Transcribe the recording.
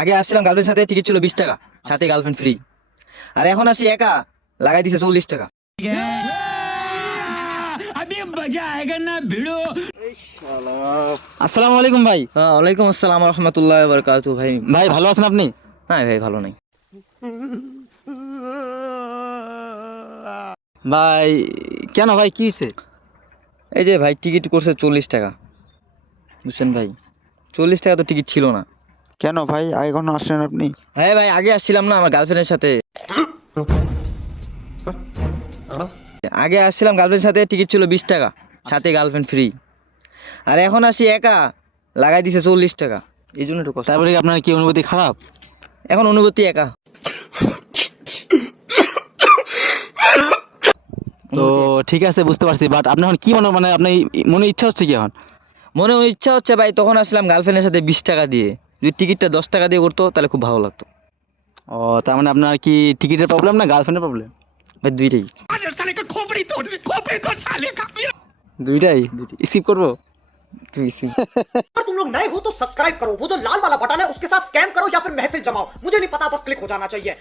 আগে আসছিলাম গার্লফ্রেন্ড সাথে টিকিট ছিল 20 টাকা, সাথে গার্লফ্রেন্ড ফ্রি। আর এখন আসি একা, লাগাই দিছে 40 টাকা। আসসালামু আলাইকুম ভাই। হ্যাঁ, ওয়ালাইকুম আসসালাম রহমতুল্লাহ বারকাতু। ভাই ভাই ভালো আছেন আপনি? না ভাই, ভালো নাই। ভাই কেন ভাই, কি হয়েছে? এই যে ভাই, টিকিট করছে 40 টাকা, বুঝছেন ভাই? 40 টাকা তো টিকিট ছিল না। কেন ভাই, আগে কখনো আসলেন আপনি? হ্যাঁ ভাই, আগে আসছিলাম না আমার গার্লফ্রেন্ডের সাথে। আগে আসছিলাম গার্লফ্রেন্ডের সাথে, টিকিট ছিল 20 টাকা, সাথে গার্লফ্রেন্ড ফ্রি। আর এখন আসি একা, লাগাই দিছে 40 টাকা। এই জন্য একটু কষ্ট। তারপরে কি আপনার কি অনুভূতি খারাপ? এখন অনুভূতি একা। তো ঠিক আছে, বুঝতে পারছি, বাট আপনি এখন কি মানে আপনার মনে ইচ্ছা হচ্ছে কি এখন? মনে ইচ্ছা হচ্ছে ভাই, তখন আসলাম গার্লফ্রেন্ডের সাথে 20 টাকা দিয়ে, যদি টিকিটটা 10 টাকা দিয়ে করতো তাহলে খুব ভালো লাগতো। ও, তার মানে আপনার কি টিকিটের প্রবলেম না গার্লফ্রেন্ডের প্রবলেম? ভাই দুইটাই। দুইটাই। স্কিপ করবো? अगर तुम लोग नए हो तो सब्सक्राइब करो, वो जो लाल वाला बटन है उसके साथ स्कैम करो या फिर महफिल जमाओ, मुझे नहीं पता, बस क्लिक हो जाना चाहिए।